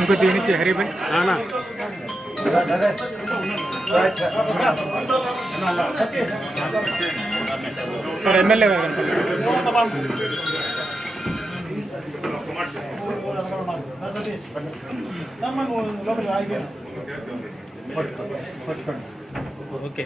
ఇంకో దీనికి Haribhai sir MLA గారు ఓకే.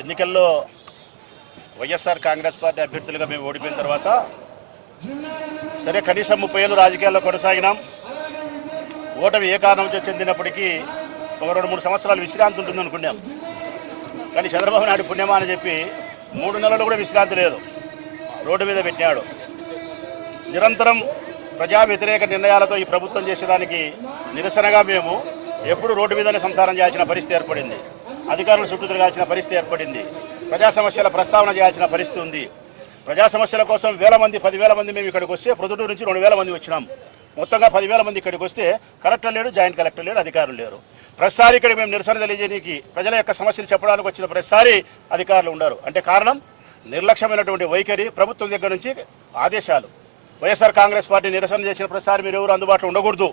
ఎన్నికల్లో వైఎస్ఆర్ కాంగ్రెస్ పార్టీ అభ్యర్థులుగా మేము ఓడిపోయిన తర్వాత సరే కనీసం 30 ఏళ్ళు రాజకీయాల్లో కొనసాగినాం. ఓటమి ఏ కారణం చెందినప్పటికీ ఒక 2-3 సంవత్సరాలు విశ్రాంతి ఉంటుంది అనుకున్నాం. కానీ చంద్రబాబు నాయుడు పుణ్యమా అని చెప్పి 3 నెలలు కూడా విశ్రాంతి లేదు, రోడ్డు మీద పెట్టినాడు. నిరంతరం ప్రజా వ్యతిరేక నిర్ణయాలతో ఈ ప్రభుత్వం చేసేదానికి నిరసనగా మేము ఎప్పుడు రోడ్డు మీదనే సంసారం చేయాల్సిన పరిస్థితి ఏర్పడింది. అధికారులు చుట్టూ తిరగాల్సిన పరిస్థితి ఏర్పడింది. ప్రజా సమస్యల ప్రస్తావన చేయాల్సిన పరిస్థితి ఉంది. ప్రజా సమస్యల కోసం 1000 మంది 10,000 మంది మేము ఇక్కడికి వస్తే ప్రొద్దుటూరు నుంచి 2,000 మంది వచ్చినాం. మొత్తంగా 10,000 మంది ఇక్కడికి వస్తే కలెక్టర్ లేడు, జాయింట్ కలెక్టర్ లేడు, అధికారులు లేరు. ప్రతిసారి ఇక్కడ మేము నిరసన తెలియజేయడానికి ప్రజల యొక్క సమస్యలు చెప్పడానికి వచ్చిన ప్రతిసారి అధికారులు ఉండరు. అంటే కారణం నిర్లక్ష్యమైనటువంటి వైఖరి, ప్రభుత్వం దగ్గర నుంచి ఆదేశాలు. వైఎస్ఆర్ కాంగ్రెస్ పార్టీ నిరసన చేసిన ప్రతిసారి మీరు ఎవరు అందుబాటులో ఉండకూడదు,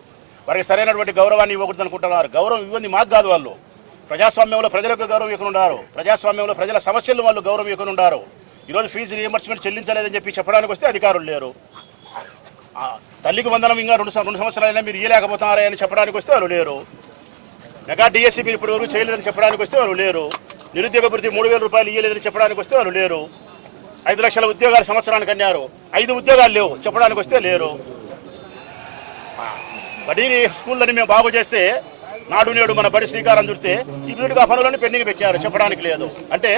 వారికి సరైనటువంటి గౌరవాన్ని ఇవ్వకూడదు అనుకుంటున్నారు. గౌరవం ఇవ్వండి మాకు కాదు, వాళ్ళు ప్రజాస్వామ్యంలో ప్రజలకు గౌరవం ఇవ్వనున్నారు, ప్రజాస్వామ్యంలో ప్రజల సమస్యలు వాళ్ళు గౌరవం ఇవ్వనున్నారు. ఈరోజు ఫీజు రీఎంబర్స్మెంట్ చెల్లించలేదని చెప్పి చెప్పడానికి వస్తే అధికారులు లేరు. తల్లికి వందనం ఇంకా 2 సంవత్సరాలైనా మీరు ఇవ్వలేకపోతున్నారా అని చెప్పడానికి వస్తే వాళ్ళు లేరు. మెగా డిఎస్సీ మీరు ఇప్పుడు వరకు చేయలేదని చెప్పడానికి వస్తే వాళ్ళు లేరు. నిరుద్యోగ భృతి 3,000 రూపాయలు ఇవ్వలేదని చెప్పడానికి వస్తే వాళ్ళు లేరు. 5 లక్షల ఉద్యోగాలు సంవత్సరానికి అన్నారు, 5 ఉద్యోగాలు లేవు చెప్పడానికి వస్తే లేరు. బడిని స్కూళ్ళని మేము బాగు చేస్తే నాడు నేడు మన బడి శ్రీకారం చుడితే ఇప్పుడు ఆ పనులను పెండింగ్ పెట్టారు, చెప్పడానికి లేదు. అంటే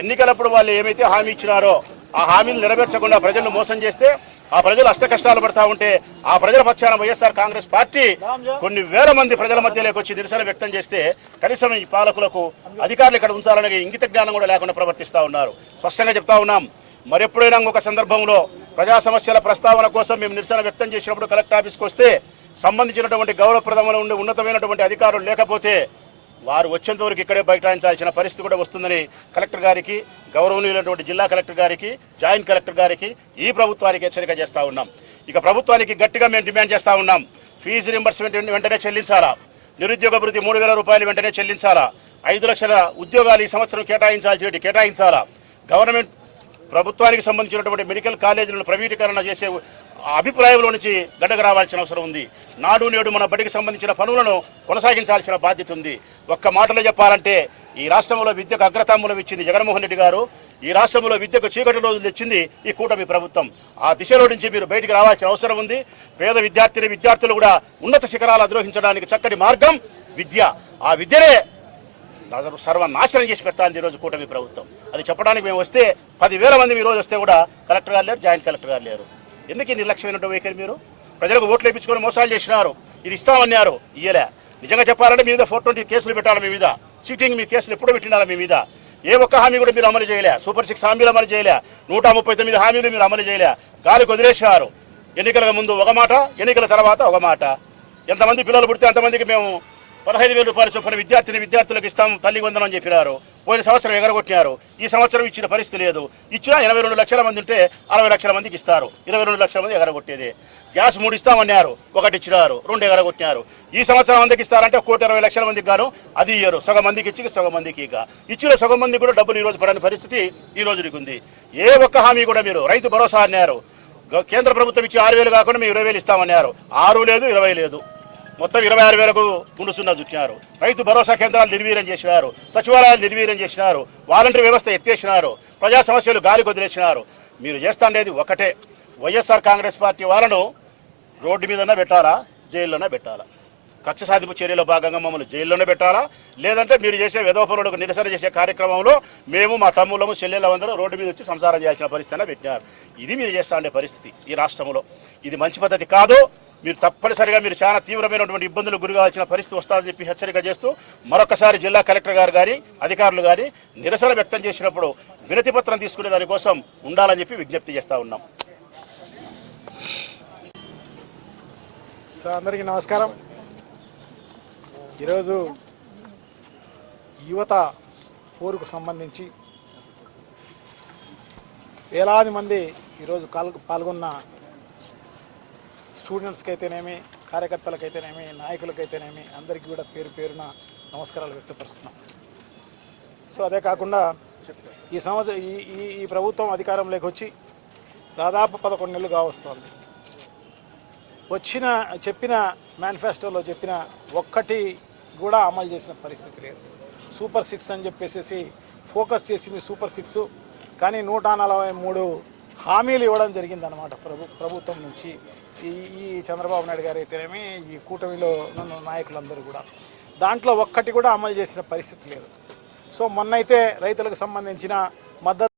ఎన్నికలప్పుడు వాళ్ళు ఏమైతే హామీ ఇచ్చినారో ఆ హామీలు నెరవేర్చకుండా ప్రజలను మోసం చేస్తే ఆ ప్రజలు అష్ట కష్టాలు పడతా ఉంటే ఆ ప్రజల పక్షాన వైఎస్ఆర్ కాంగ్రెస్ పార్టీ కొన్ని వేల మంది ప్రజల మధ్యలోకి వచ్చి నిరసన వ్యక్తం చేస్తే కనీసం ఈ పాలకులకు అధికారులు ఇక్కడ ఉంచాలనే ఇంగిత జ్ఞానం కూడా లేకుండా ప్రవర్తిస్తూ ఉన్నారు. స్పష్టంగా చెప్తా ఉన్నాం, మరెప్పుడైనా ఒక సందర్భంలో ప్రజా సమస్యల ప్రస్తావన కోసం మేము నిరసన వ్యక్తం చేసినప్పుడు కలెక్టర్ ఆఫీస్కి వస్తే సంబంధించినటువంటి గౌరవప్రదమైన ఉండే ఉన్నతమైనటువంటి అధికారులు లేకపోతే వారు వచ్చేంత వరకు ఇక్కడే బైఠాయించాల్సిన పరిస్థితి కూడా వస్తుందని కలెక్టర్ గారికి, గౌరవనీయులైనటువంటి జిల్లా కలెక్టర్ గారికి, జాయింట్ కలెక్టర్ గారికి, ఈ ప్రభుత్వానికి హెచ్చరిక చేస్తూ ఉన్నాం. ఇక ప్రభుత్వానికి గట్టిగా మేము డిమాండ్ చేస్తూ ఉన్నాం, ఫీజు రింబర్స్మెంట్ వెంటనే చెల్లించాలా, నిరుద్యోగ భృతి 3,000 రూపాయలు వెంటనే చెల్లించాలా, 5 లక్షల ఉద్యోగాలు ఈ సంవత్సరం కేటాయించాలా, గవర్నమెంట్ ప్రభుత్వానికి సంబంధించినటువంటి మెడికల్ కాలేజీలను ప్రైవేటీకరణ చేసే అభిప్రాయంలో నుంచి గడ్డకు రావాల్సిన అవసరం ఉంది. నాడు నేడు మన బడికి సంబంధించిన పనులను కొనసాగించాల్సిన బాధ్యత ఉంది. ఒక్క మాటలో చెప్పాలంటే ఈ రాష్ట్రంలో విద్యకు అగ్రతాంబూలం ఇచ్చింది జగన్మోహన్ రెడ్డి గారు. ఈ రాష్ట్రంలో విద్యకు చీకటి రోజులు తెచ్చింది ఈ కూటమి ప్రభుత్వం. ఆ దిశలో నుంచి మీరు బయటికి రావాల్సిన అవసరం ఉంది. పేద విద్యార్థులు కూడా ఉన్నత శిఖరాలు అధిరోహించడానికి చక్కటి మార్గం విద్య. ఆ విద్యనే సర్వనాశనం చేసి పెడతాంది ఈరోజు కూటమి ప్రభుత్వం. అది చెప్పడానికి మేము వస్తే 10,000 మంది ఈ రోజు వస్తే కూడా కలెక్టర్ గారు లేరు, జాయింట్ కలెక్టర్ గారు లేరు. ఎందుకు నిర్లక్ష్యమైనటువంటి వైఖరి? మీరు ప్రజలకు ఓట్లు వేయించుకొని మోసాలు చేసినారు, ఇది ఇస్తామన్నారు, ఇయ్యలే. నిజంగా చెప్పాలంటే మీ మీద 420 కేసులు పెట్టాలి, మీ మీద చీటింగ్ మీ కేసులు ఎప్పుడూ పెట్టినారా? మీ మీద ఏ ఒక్క హామీ కూడా మీరు అమలు చేయలే. సూపర్ 6 హామీలు అమలు చేయలే, 139 హామీలు మీరు అమలు చేయలే, గాలికి వదిలేసినారు. ఎన్నికల ముందు ఒక మాట, ఎన్నికల తర్వాత ఒక మాట. ఎంతమంది పిల్లలు పుడితే అంతమందికి మేము 15,000 రూపాయల చొప్పున విద్యార్థులకు ఇస్తాం, తల్లి వందనం అని చెప్పినారు. పోయిన సంవత్సరం ఎగరగొట్టినారు. ఈ సంవత్సరం ఇచ్చిన పరిస్థితి లేదు. ఇచ్చినా 82 లక్షల మంది ఉంటే 60 లక్షల మందికి ఇస్తారు, 22 లక్షల మంది ఎగరగొట్టేది. గ్యాస్ 3 ఇస్తామన్నారు, 1 ఇచ్చినారు, 2 ఎగరగొట్టినారు. ఈ సంవత్సరం మందికి ఇస్తారంటే 1,20,00,000 మందికి గాను అది ఇయ్యరు. సగం మందికి ఇచ్చి సగం మందికి ఇచ్చిన సగం మందికి కూడా డబ్బులు ఈ రోజు పడని పరిస్థితి ఈ రోజుకి ఉంది. ఏ ఒక్క హామీ కూడా మీరు రైతు భరోసా అన్నారు, కేంద్ర ప్రభుత్వం ఇచ్చి 6,000 కాకుండా మేము 20,000 ఇస్తామన్నారు, 6 లేదు 20 లేదు, మొత్తం 26,000కు పుండుసున్నా చుట్టినారు. రైతు భరోసా కేంద్రాలు నిర్వీర్యం చేసినారు, సచివాలయాలు నిర్వీర్యం చేసినారు, వాలంటరీ వ్యవస్థ ఎత్తేసినారు, ప్రజా సమస్యలు గాలికి వదిలేసినారు. మీరు చేస్తాండేది ఒకటే, వైఎస్ఆర్ కాంగ్రెస్ పార్టీ వాళ్ళను రోడ్డు మీదనే పెట్టాలా, జైల్లోనే పెట్టాలా. కక్ష సాధింపు చర్యలో భాగంగా మమ్మల్ని జైల్లోనే పెట్టాలా, లేదంటే మీరు చేసే విధవపరులకు నిరసన చేసే కార్యక్రమంలో మేము మా తమ్ముళ్ళము చెల్లెళ్ళందరూ రోడ్డు మీద వచ్చి సంసారం చేయాల్సిన పరిస్థితి పెట్టినారు. ఇది మీరు చేస్తా ఉండే పరిస్థితి ఈ రాష్ట్రంలో. ఇది మంచి పద్ధతి కాదు. మీరు తప్పనిసరిగా మీరు చాలా తీవ్రమైనటువంటి ఇబ్బందులకు గురి కావాల్సిన పరిస్థితి వస్తుందని చెప్పి హెచ్చరిక చేస్తూ మరొకసారి జిల్లా కలెక్టర్ గారు కానీ అధికారులు కానీ నిరసన వ్యక్తం చేసినప్పుడు వినతి పత్రం తీసుకునే దానికోసం ఉండాలని చెప్పి విజ్ఞప్తి చేస్తూ ఉన్నాం. సో అందరికీ నమస్కారం. ఈరోజు యువత పోరుకు సంబంధించి వేలాది మంది ఈరోజు పాల్గొన్న స్టూడెంట్స్కి అయితేనేమి, కార్యకర్తలకైతేనేమి, నాయకులకైతేనేమి అందరికీ కూడా పేరు పేరున నమస్కారాలు వ్యక్తపరుస్తున్నాం. సో అదే కాకుండా ఈ సంవత్సరం ఈ ప్రభుత్వం అధికారంలోకి వచ్చి దాదాపు 11 నెలలు కావస్తోంది. చెప్పిన మేనిఫెస్టోలో చెప్పిన ఒక్కటి కూడా అమలు చేసిన పరిస్థితి లేదు. సూపర్ 6 అని చెప్పేసి ఫోకస్ చేసింది సూపర్ 6, కానీ 143 హామీలు ఇవ్వడం జరిగిందన్నమాట ప్రభుత్వం నుంచి. ఈ చంద్రబాబు నాయుడు గారు అయితేనేమి, ఈ కూటమిలో ఉన్న నాయకులందరూ కూడా దాంట్లో ఒక్కటి కూడా అమలు చేసిన పరిస్థితి లేదు. సో మొన్నైతే రైతులకు సంబంధించిన మద్దతు